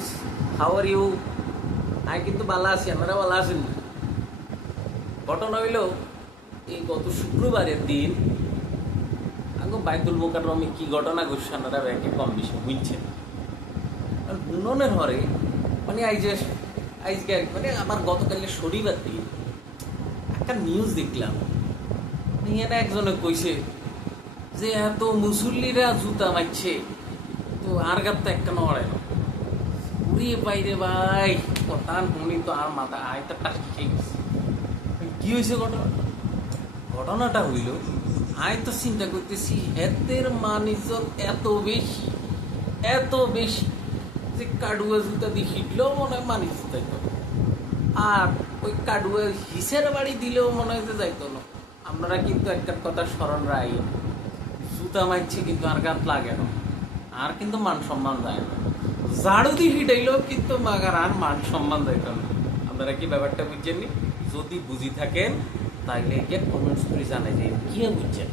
Guys how are you আমি কিন্তু ভালো আছি আপনারা ভালো আছেন? না ঘটনা হইল, এই গত শুক্রবারের দিন আগে বাইতুল মোকাররমে কি ঘটনা ঘটছে আপনারা ব্যাংকে কম বেশি বুঝছেন? আর বুননের হরে মানে আই যে আজকে মানে আমার গতকালে শনিবার দিন, একটা নিউজ দেখলাম। নিয়ে একজনে কইছে যে এত মুসল্লিরা জুতা মারছে তো আর গাপ্তা একটা নড়ে উড়িয়ে বাইরে ভাই। কথা শুনি তো আর মাথা আয়টা টাকি খেয়ে গেছে কি হয়েছে ঘটনা? ঘটনাটা হইল আয় তো চিন্তা করতেছি, হেতের মান ইজ্জত এত বেশি এত বেশি যে কাডুয়া জুতা দিয়ে হিটলেও মনে হয় মান ইজ্জত যাইতো। আর ওই কাডুয়া হিসের বাড়ি দিলেও মনে হয় যে যাইতো না। আপনারা কিন্তু একটা কথা স্মরণ রাই জুতা মারছে কিন্তু আর গাত লাগে না। আর কিন্তু মান সম্মান যায় না। ঝাড়ু দিয়ে হিটাইলেও কিন্তু মাগার আর মান সম্মান দেয় আপনারা কি ব্যাপারটা বুঝছেন যদি বুঝি থাকেন তাহলে কমেন্টস করে জানাই যে কি বুঝছেন?